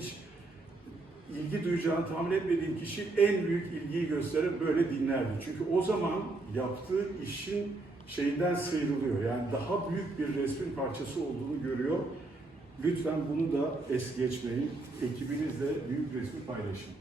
hiç ilgi duyacağını tahmin etmediğin kişi en büyük ilgiyi gösterip böyle dinlerdi. Çünkü o zaman yaptığı işin şeyinden sıyrılıyor. Yani daha büyük bir resmin parçası olduğunu görüyor. Lütfen bunu da es geçmeyin. Ekibinizle büyük resmi paylaşın.